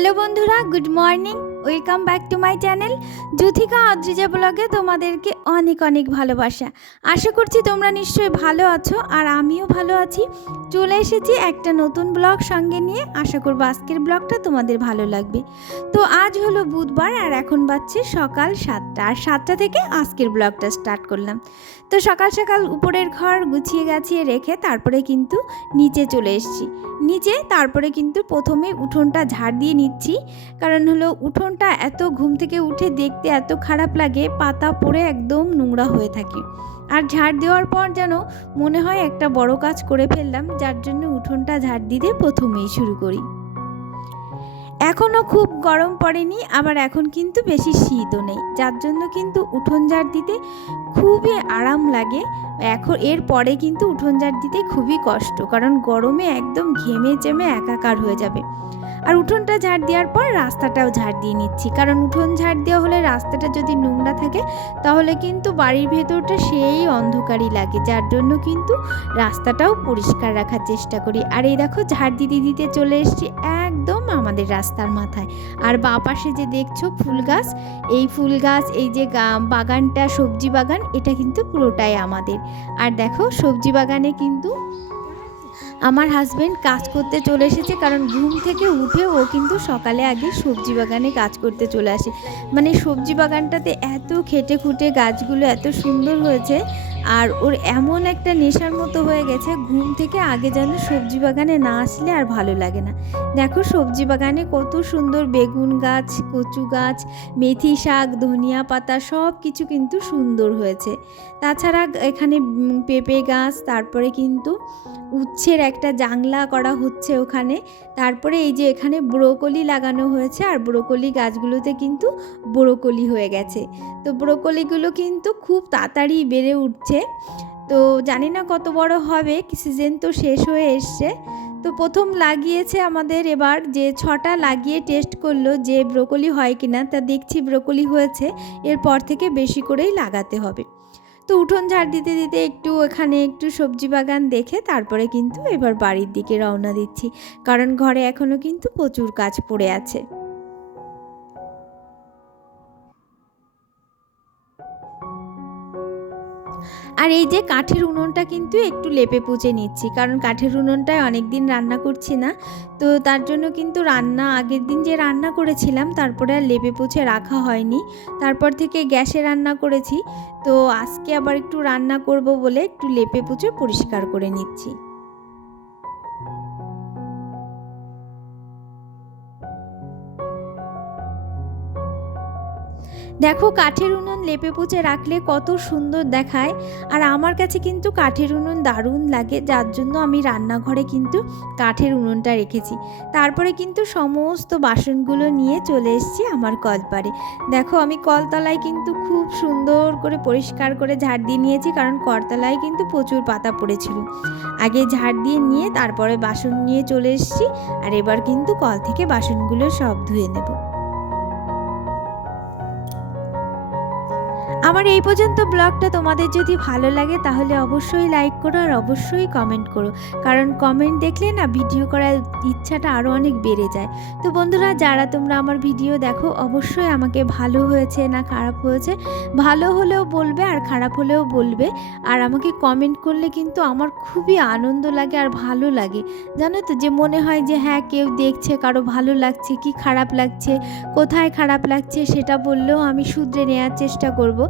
Hello বন্ধুরা, good morning. Welcome back to my channel Juthika Adrija ব্লগে তোমাদেরকে অনেক অনেক ভালোবাসা। আশা করছি তোমরা নিশ্চয়ই ভালো আছো, আর আমিও ভালো আছি। চলে এসেছি একটা নতুন ব্লগ সঙ্গে নিয়ে। আশা করব আজকের ব্লগটা তোমাদের ভালো লাগবে। তো আজ হলো বুধবার, আর এখন বাজছে সকাল 7টা, আর 7টা থেকে আজকের ব্লগটা স্টার্ট করলাম। তো সকাল সকাল উপরের ঘর গুছিয়ে গাছিয়ে রেখে তারপরে কিন্তু নিচে চলে এসেছি। নিচে তারপরে কিন্তু প্রথমে উঠোনটা ঝাড় দিয়ে নিচ্ছি, কারণ হলো উঠোনটা এত ঘুম থেকে উঠে দেখতে এত খারাপ লাগে, পাতা পড়ে একদম নোংরা হয়ে থাকে। আর ঝাড় দেওয়ার পর যেন মনে হয় একটা বড় কাজ করে ফেললাম, যার জন্য উঠোনটা ঝাড় দিতে প্রথমেই শুরু করি। এখনও খুব গরম পড়েনি, আবার এখন কিন্তু বেশি শীতও নেই, যার জন্য কিন্তু উঠোন ঝাড় দিতে খুবই আরাম লাগে। এখন এর পরে কিন্তু উঠোন ঝাড় দিতে খুবই কষ্ট, কারণ গরমে একদম ঘেমে চেমে একাকার হয়ে যাবে। আর উঠোনটা ঝাড় দেওয়ার পর রাস্তাটাও ঝাড় দিয়ে নিচ্ছি, কারণ উঠোন ঝাড় দেওয়া হলে রাস্তাটা যদি নোংরা থাকে তাহলে কিন্তু বাড়ির ভেতরটা সেই অন্ধকারই লাগে, যার জন্য কিন্তু রাস্তাটাও পরিষ্কার রাখার চেষ্টা করি। আর এই দেখো ঝাড় দিতে দিতে চলে এসেছি একদম আমাদের রাস্তার মাথায়। আর বাঁ পাশে যে দেখছো ফুল গাছ, এই ফুল গাছ, এই যে বাগানটা সবজি বাগান, এটা কিন্তু পুরোটাই আমাদের। আর দেখো সবজি বাগানে কিন্তু আমার হাজব্যান্ড কাজ করতে চলে এসেছে, কারণ ঘুম থেকে উঠে ও কিন্তু সকালে আগে সবজি বাগানে কাজ করতে চলে আসে। মানে সবজি বাগানটাতে এত খেটে খুঁটে গাছগুলো এত সুন্দর হয়েছে, আর ওর এমন একটা নেশার মতো হয়ে গেছে, ঘুম থেকে আগে যেন সবজি বাগানে না আসলে আর ভালো লাগে না। দেখো সবজি বাগানে কত সুন্দর বেগুন গাছ, কচু গাছ, মেথি শাক, ধনিয়া পাতা সব কিছু কিন্তু সুন্দর হয়েছে। তাছাড়া এখানে পেঁপে গাছ, তারপরে কিন্তু উচ্ছের একটা জাংলা করা হচ্ছে ওখানে। তারপরে এই যে এখানে ব্রোকলি লাগানো হয়েছে, আর ব্রোকলি গাছগুলোতে কিন্তু ব্রোকলি হয়ে গেছে। তো ব্রোকলিগুলো কিন্তু খুব তাড়াতাড়ি বেড়ে উঠছে। তো জানি না কত বড় হবে, সিজন তো শেষ হয়ে এসছে। তো প্রথম লাগিয়েছে আমাদের এবার, যে 6টা লাগিয়ে টেস্ট করলো যে ব্রোকলি হয় কিনা, তা দেখছি ব্রোকলি হয়েছে। এরপর থেকে বেশি করেই লাগাতে হবে। তো উঠোন ঝাড় দিতে দিতে একটু এখানে একটু সবজি বাগান দেখে তারপরে কিন্তু এবার বাড়ির দিকে রওনা দিচ্ছি, কারণ ঘরে এখনও কিন্তু প্রচুর কাজ পড়ে আছে। আর এই যে কাঠের উনুনটা কিন্তু একটু লেপে পুছে নিচ্ছি, কারণ কাঠের উনুনটায় অনেক দিন রান্না করছি না। তো তার জন্য কিন্তু আগের দিন যে রান্না করেছিলাম তারপরে আর লেপে পুছে রাখা হয়নি, তারপর থেকে গ্যাসে রান্না করেছি। তো আজকে আবার একটু রান্না করব বলে একটু লেপে পুছে পরিষ্কার করে নিচ্ছি। দেখো কাঠের উনুন লেপে পুছে রাখলে কত সুন্দর দেখায়, আর আমার কাছে কিন্তু কাঠের উনুন দারুণ লাগে, যার জন্য আমি রান্নাঘরে কিন্তু কাঠের উনুনটা রেখেছি। তারপরে কিন্তু সমস্ত বাসনগুলো নিয়ে চলে এসেছি আমার কলপারে। দেখো আমি কলতলায় কিন্তু খুব সুন্দর করে পরিষ্কার করে ঝাড় দিয়ে নিয়েছি, কারণ কলতলায় কিন্তু প্রচুর পাতা পড়েছিল। আগে ঝাড় দিয়ে নিয়ে তারপরে বাসন নিয়ে চলে এসেছি, আর এবার কিন্তু কল থেকে বাসনগুলো সব ধুয়ে নেব। আমার এই পর্যন্ত ব্লগটা তোমাদের যদি ভালো লাগে তাহলে অবশ্যই লাইক করো, আর অবশ্যই কমেন্ট করো, কারণ কমেন্ট দেখলে না ভিডিও করার ইচ্ছাটা আরও অনেক বেড়ে যায়। তো বন্ধুরা, যারা তোমরা আমার ভিডিও দেখো অবশ্যই আমাকে ভালো হয়েছে না খারাপ হয়েছে ভালো হলেও বলবে, আর খারাপ হলেও বলবে। আর আমাকে কমেন্ট করলে কিন্তু আমার খুবই আনন্দ লাগে আর ভালো লাগে, জানো তো, যে মনে হয় যে হ্যাঁ কেউ দেখছে, কারো ভালো লাগছে কি খারাপ লাগছে, কোথায় খারাপ লাগছে সেটা বললেও আমি শুধরে নেওয়ার চেষ্টা করব।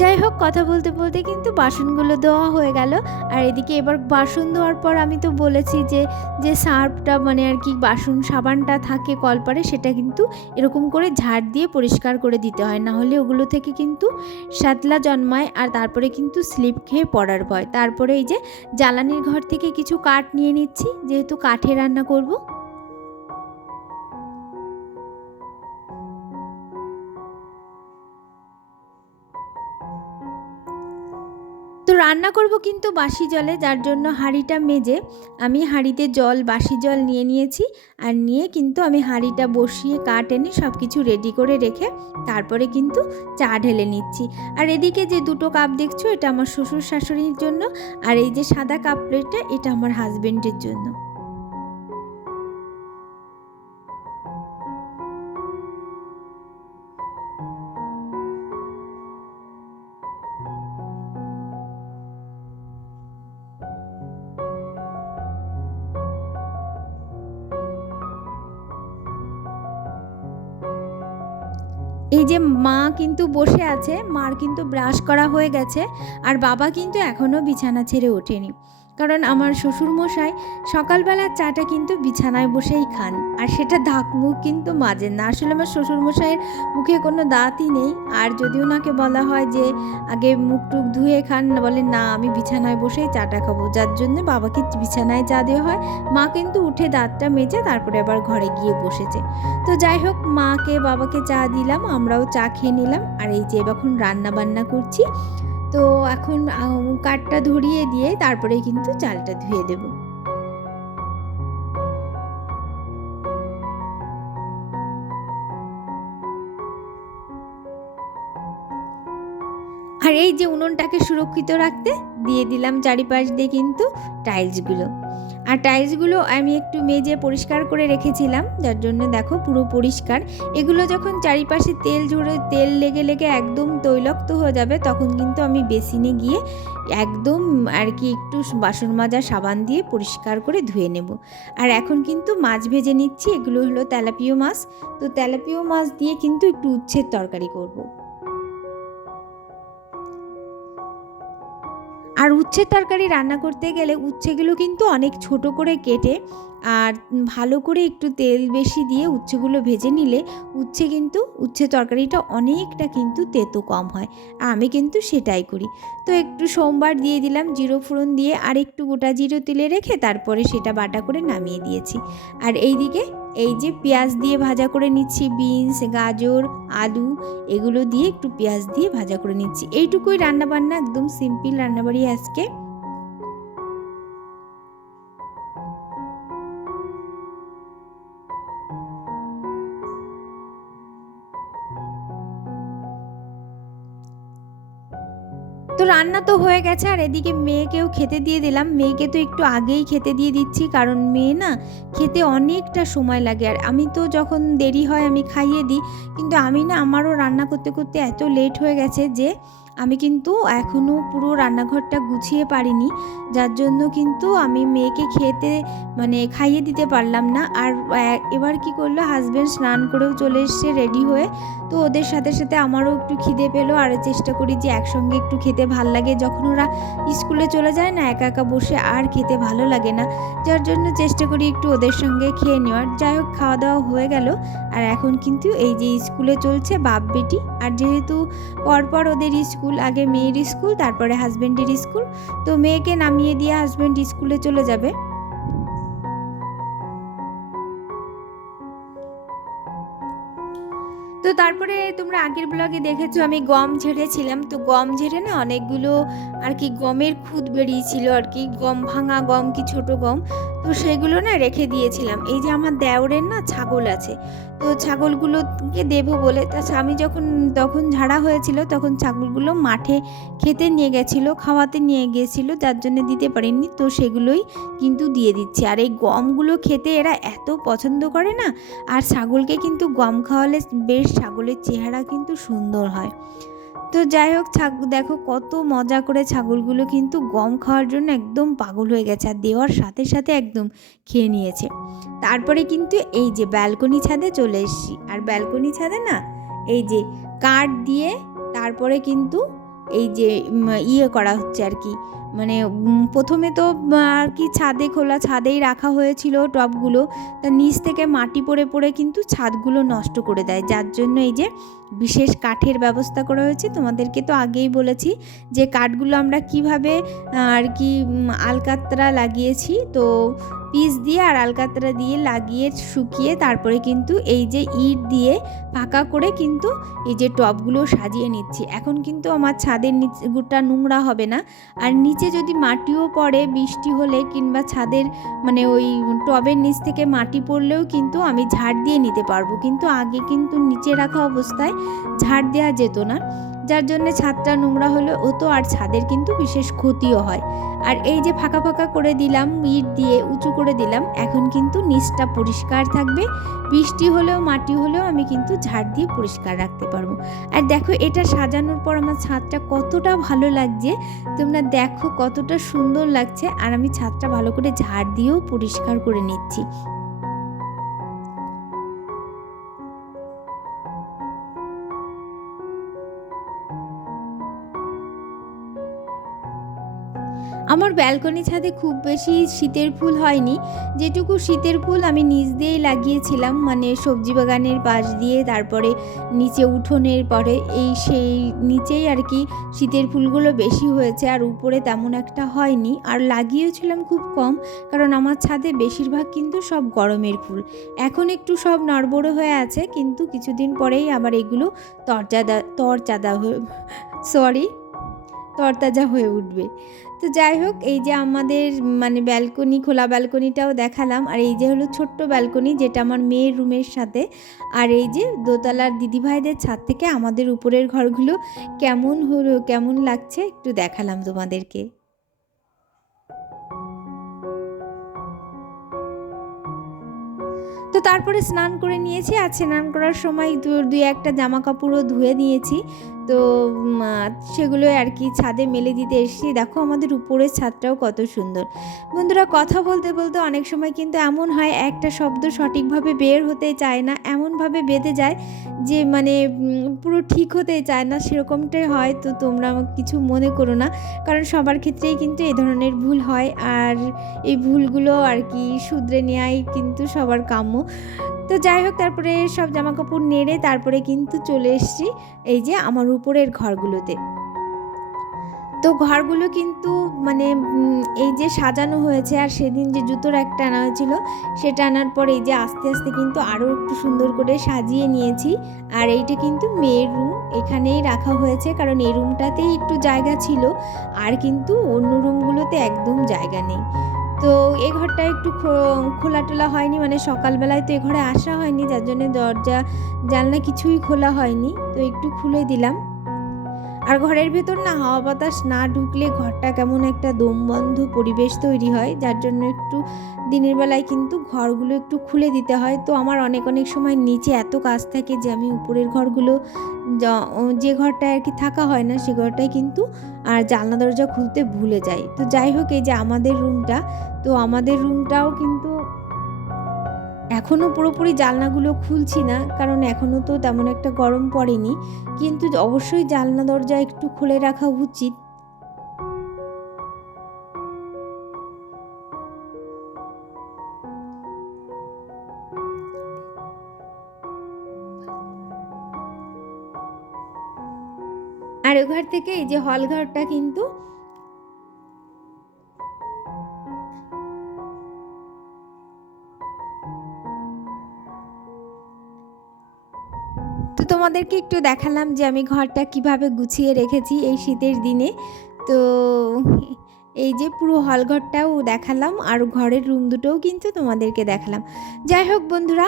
যাই হোক, কথা বলতে বলতে কিন্তু বাসনগুলো ধোয়া হয়ে গেল। আর এদিকে এবার বাসন ধোয়ার পর আমি তো বলেছি যে যে সার্ফটা মানে আর কি বাসন সাবানটা থাকে কলপারে, সেটা কিন্তু এরকম করে ঝাড় দিয়ে পরিষ্কার করে দিতে হয়, না হলে ওগুলো থেকে কিন্তু শ্যাতলা জন্মায়, আর তারপরে কিন্তু স্লিপ খেয়ে পড়ার ভয়। তারপরে এই যে জ্বালানির ঘর থেকে কিছু কাঠ নিয়ে নিচ্ছি, যেহেতু কাঠে রান্না করব। তো রান্না করব কিন্তু বাসি জলে, যার জন্য হাঁড়িটা মেজে আমি হাঁড়িতে বাসি জল নিয়ে নিয়েছি। আর নিয়ে কিন্তু আমি হাঁড়িটা বসিয়ে কাঠ এনে সব কিছু রেডি করে রেখে তারপরে কিন্তু চা ঢেলে নিচ্ছি। আর এদিকে যে 2টো কাপ দেখছো, এটা আমার শ্বশুর শাশুড়ির জন্য, আর এই যে সাদা কাপ প্লেটটা, এটা আমার হাজবেন্ডের জন্য। এই যে মা কিন্তু বসে আছে, মার কিন্তু ব্রাশ করা হয়ে গেছে, আর বাবা কিন্তু এখনও বিছানা ছেড়ে ওঠেনি, কারণ আমার শ্বশুরমশাই সকালবেলার চাটা কিন্তু বিছানায় বসেই খান, আর সেটা দাঁত মুখ কিন্তু মাজেন না। আসলে আমার শ্বশুরমশাইয়ের মুখে কোনো দাঁতই নেই, আর যদি ওনাকে বলা হয় যে আগে মুখ টুক ধুয়ে খান, বলেন না আমি বিছানায় বসেই চাটা খাবো, যার জন্য বাবাকে বিছানায় চা দেওয়া হয়। মা কিন্তু উঠে দাঁতটা মেজে তারপরে আবার ঘরে গিয়ে বসেছে। তো যাই হোক, মাকে বাবাকে চা দিলাম, আমরাও চা খেয়ে নিলাম। আর এই যে এখন রান্না বান্না করছি, তো এখন কাঠটা ধরিয়ে দিয়ে তারপরে কিন্তু চালটা ধুয়ে দেব। আর এই যে উনুনটাকে সুরক্ষিত রাখতে দিয়ে দিলাম চারিপাশ দিয়ে কিন্তু টাইলসগুলো। আর টাইলসগুলো আমি একটু মেজে পরিষ্কার করে রেখেছিলাম, যার জন্য দেখো পুরো পরিষ্কার। এগুলো যখন চারিপাশে তেল লেগে লেগে একদম তৈলাক্ত হয়ে যাবে, তখন কিন্তু আমি বেসিনে গিয়ে একদম আর কি একটু বাসন মাজা সাবান দিয়ে পরিষ্কার করে ধুয়ে নেব। আর এখন কিন্তু মাছ ভেজে নিচ্ছি, এগুলো হলো তেলাপিয়া মাছ। তো তেলাপিয়া মাছ দিয়ে কিন্তু একটু উচ্ছের তরকারি করব। আর উচ্ছের তরকারি রান্না করতে গেলে উচ্ছেগুলো কিন্তু অনেক ছোট করে কেটে আর ভালো করে একটু তেল বেশি দিয়ে উচ্ছেগুলো ভেজে নিলে উচ্ছে তরকারিটা অনেকটা কিন্তু তেতো কম হয়। আর আমি কিন্তু সেটাই করি। তো একটু সোমবার দিয়ে দিলাম জিরো ফোড়ন দিয়ে, আর একটু গোটা জিরো তুলে রেখে তারপরে সেটা বাটা করে নামিয়ে দিয়েছি। আর এইদিকে এই যে পেঁয়াজ দিয়ে ভাজা করে নিচ্ছি, বিনস, গাজর, আলু এগুলো দিয়ে একটু পেঁয়াজ দিয়ে ভাজা করে নিচ্ছি। এইটুকুই রান্নাবান্না, একদম সিম্পল রান্নাবাড়ি আজকে। তো রান্না তো হয়ে গেছে, আর এদিকে মেয়েকেও খেতে দিয়ে দিলাম। মেয়েকে তো একটু আগেই খেতে দিয়ে দিচ্ছি, কারণ মেয়ে না খেতে অনেকটা সময় লাগে, আর আমি তো যখন দেরি হয় আমি খাইয়ে দিই। কিন্তু আমারও রান্না করতে করতে এত লেট হয়ে গেছে যে আমি কিন্তু এখনও পুরো রান্নাঘরটা গুছিয়ে পারিনি, যার জন্য কিন্তু আমি মেয়েকে খাইয়ে দিতে পারলাম না। আর এবার কি করলো, হাজব্যান্ড স্নান করেও চলে এসছে রেডি হয়ে। তো ওদের সাথে সাথে আমারও একটু খিদে পেলো, আর চেষ্টা করি যে একসঙ্গে একটু খেতে ভাল লাগে। যখন ওরা স্কুলে চলে যায় না, একা একা বসে আর খেতে ভালো লাগে না, যার জন্য চেষ্টা করি একটু ওদের সঙ্গে খেয়ে নেওয়ার। যাই হোক, খাওয়া দাওয়া হয়ে গেল। আর এখন কিন্তু এই যে স্কুলে চলছে বাপ বেটি, আর যেহেতু পরপর ওদের স্কুল, আগে মেয়ের স্কুল তারপরে হাজব্যান্ডের স্কুল, তো মেয়েকে নামিয়ে দিয়ে হাজব্যান্ড স্কুলে চলে যাবে। তো তারপরে তোমরা আগের ব্লগে দেখেছো আমি গম ঝেড়েছিলাম। তো গম ঝেড়ে না অনেকগুলো আর কি গমের খুদ বেরিয়েছিল, আর কি গম, ভাঙা গম কি ছোট গম, তো সেগুলো না রেখে দিয়েছিলাম। এই যে আমার দেওরের না ছাগল আছে, তো ছাগলগুলোকে দেবো বলে তা আমি তখন ঝাড়া হয়েছিল, তখন ছাগলগুলো মাঠে খেতে নিয়ে গেছিলো, খাওয়াতে নিয়ে গিয়েছিলো, যার জন্য দিতে পারিনি। তো সেগুলোই কিন্তু দিয়ে দিচ্ছি। আর এই গমগুলো খেতে এরা এত পছন্দ করে না, আর ছাগলকে কিন্তু গম খাওয়ালে বেশ ছাগলের চেহারা কিন্তু সুন্দর হয়। তো যাই হোক, দেখো কত মজা করে ছাগলগুলো কিন্তু গম খাওয়ার জন্য একদম পাগল হয়ে গেছে, আর দেওয়ার সাথে সাথে একদম খেয়ে নিয়েছে। তারপরে কিন্তু এই যে ব্যালকনি ছাদে চলে এসেছি, আর ব্যালকনি ছাদে না এই যে কাঠ দিয়ে তারপরে কিন্তু এই যে করা হচ্ছে আর কি, প্রথমে তো আর কি খোলা ছাদেই রাখা হয়েছিল টবগুলো, তার নিচ থেকে মাটি পড়ে পড়ে কিন্তু ছাদগুলো নষ্ট করে দেয়, যার জন্য এই যে বিশেষ কাঠের ব্যবস্থা করা হয়েছে। তোমাদেরকে তো আগেই বলেছি যে কাঠগুলো আমরা কিভাবে আর কি আলকাতরা লাগিয়েছি, তো পিস দিয়ে আর আলকাতরা দিয়ে লাগিয়ে শুকিয়ে তারপরে কিন্তু এই যে ইট দিয়ে পাকা করে কিন্তু এই যে টবগুলো সাজিয়ে নিচ্ছি। এখন কিন্তু আমার ছাদের নিচটা নোংরা হবে না, আর নিচে যদি মাটিও পড়ে বৃষ্টি হলে, কিংবা ছাদের ওই টবের নিচ থেকে মাটি পড়লেও কিন্তু আমি ঝাড় দিয়ে নিতে পারবো। কিন্তু আগে কিন্তু নিচে রাখা অবস্থায় ঝাড় দেওয়া যেত না, যার জন্য ছাদটা নোংরা হতো, আর ছাদের কিন্তু বিশেষ ক্ষতিও হয়। আর এই যে ফাঁকা ফাঁকা করে দিলাম, ইট দিয়ে উঁচু করে দিলাম, এখন কিন্তু নিচটা পরিষ্কার থাকবে। বৃষ্টি হলেও মাটি হলেও আমি কিন্তু ঝাড় দিয়ে পরিষ্কার রাখতে পারবো। আর দেখো এটা সাজানোর পর আমার ছাদটা কতটা ভালো লাগছে, তোমরা দেখো কতটা সুন্দর লাগছে। আর আমি ছাদটা ভালো করে ঝাড় দিয়েও পরিষ্কার করে নিচ্ছি। আমার ব্যালকনি ছাদে খুব বেশি শীতের ফুল হয়নি, যেটুকু শীতের ফুল আমি নিচ দিয়েই লাগিয়েছিলাম, মানে সবজি বাগানের পাশ দিয়ে, তারপরে নিচে উঠোনের পরে সেই নিচেই আর কি শীতের ফুলগুলো বেশি হয়েছে, আর উপরে তেমন একটা হয়নি। আর লাগিয়েছিলাম খুব কম, কারণ আমার ছাদে বেশিরভাগ কিন্তু সব গরমের ফুল। এখন একটু সব নড়বড়ে হয়ে আছে, কিন্তু কিছুদিন পরেই আবার এগুলো তরতাজা হয়ে উঠবে। তো যাই হোক, এই যে আমাদের মানে ব্যালকনি, খোলা ব্যালকনিটাও দেখালাম। আর এই যে হলো ছোট্ট ব্যালকনি, যেটা আমার মেয়ের রুমের সাথে। আর এই যে দোতলার দিদিভাইদের ছাদ থেকে আমাদের উপরের ঘরগুলো কেমন লাগছে একটু দেখালাম তোমাদেরকে। তো তারপরে স্নান করে নিয়েছি, আর স্নান করার সময় দুই একটা জামা কাপড়ও ধুয়ে নিয়েছি। তো সেগুলো আর কি ছাদে মেলে দিতে এসেছি। দেখো আমাদের উপরের ছাদটাও কত সুন্দর। বন্ধুরা, কথা বলতে বলতে অনেক সময় কিন্তু এমন হয় একটা শব্দ সঠিকভাবে বের হতে চায় না, এমনভাবে বেঁধে যায় যে মানে পুরো ঠিক হতে চায় না, সেরকমটাই হয়। তো তোমরা কিছু মনে করো না, কারণ সবার ক্ষেত্রেই কিন্তু এই ধরনের ভুল হয়। আর এই ভুলগুলো আর কি শুধরে নেওয়াই কিন্তু সবার কাম্য। তো যাই হোক, তারপরে সব জামা কাপড় নেড়ে তারপরে কিন্তু চলে এসেছি এই যে আমার উপরের ঘরগুলোতে। তো ঘরগুলো কিন্তু মানে এই যে সাজানো হয়েছে, আর সেদিন যে জুতোর একটা আনা হয়েছিল সেটা আনার পর এই যে আস্তে আস্তে কিন্তু আরও একটু সুন্দর করে সাজিয়ে নিয়েছি। আর এইটা কিন্তু মেয়ের রুম, এখানেই রাখা হয়েছে, কারণ এই রুমটাতেই একটু জায়গা ছিল, আর কিন্তু অন্য রুমগুলোতে একদম জায়গা নেই। তো এই ঘরটা একটু খোলা টোলা হয়নি, মানে সকালবেলায় তো এ ঘরে আসা হয়নি, যার জন্য দরজা জানলা কিছুই খোলা হয়নি। তো একটু খুলে দিলাম। আর ঘরের ভেতর না হাওয়া বাতাস না ঢুকলে ঘরটা কেমন একটা দমবন্ধ পরিবেশ তৈরি হয়, যার জন্য একটু দিনের বেলায় কিন্তু ঘরগুলো একটু খুলে দিতে হয়। তো আমার অনেক সময় নিচে এত কাজ থাকে যে আমি উপরের ঘরগুলো যে ঘরটায় আর কি থাকা হয় না, সে ঘরটায় কিন্তু আর জানলা দরজা খুলতে ভুলে যাই। তো যাই হোক, এই যে আমাদের রুমটা, তো আমাদের রুমটাও কিন্তু এখনও পুরোপুরি জানলাগুলো খুলছি না, কারণ এখনও তো তেমন একটা গরম পড়েনি, কিন্তু অবশ্যই জানলা দরজা একটু খুলে রাখা উচিত। আর ও ঘর থেকে এই যে হল ঘরটা কিন্তু তো তোমাদেরকে একটু দেখালাম যে আমি ঘরটা কিভাবে গুছিয়ে রেখেছি এই শীতের দিনে। তো এই যে পুরো হলঘরটাও দেখালাম, আর ঘরের রুম দুটোও কিন্তু তোমাদেরকে দেখালাম। যাই হোক বন্ধুরা,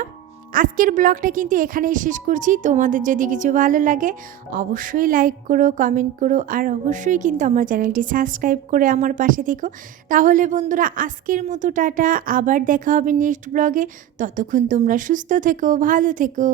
আজকের ব্লগটা কিন্তু এখানেই শেষ করছি। তোমাদের যদি কিছু ভালো লাগে অবশ্যই লাইক করো, কমেন্ট করো, আর অবশ্যই কিন্তু আমার চ্যানেলটি সাবস্ক্রাইব করে আমার পাশে থেকো। তাহলে বন্ধুরা, আজকের মতো টাটা, আবার দেখা হবে নেক্সট ব্লগে। ততক্ষণ তোমরা সুস্থ থেকো, ভালো থেকো।